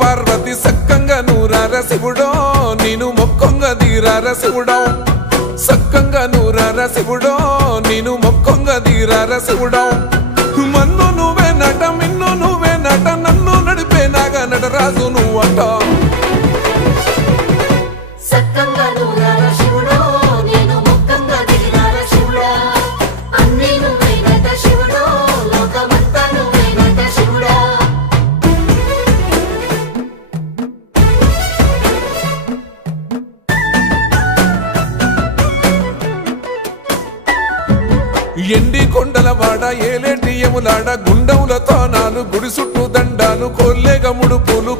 పార్వతి సక్కంగా నూరార శివుడో నేను మొక్కంగా దీరార శివుడో సక్కంగా నూరార శివుడో నేను మొక్కంగా దీరార శివుడో మన్ను నువ్వే నట మిన్ను నువ్వే నట నన్ను నడిపే నాగా నటరాజు నువ్వంట ఎండి కొండలవాడ ఏలేటి యములాడ గుండములతో నాలు గుడి చుట్టూ దండాలు కొల్లేగ ముడుపులు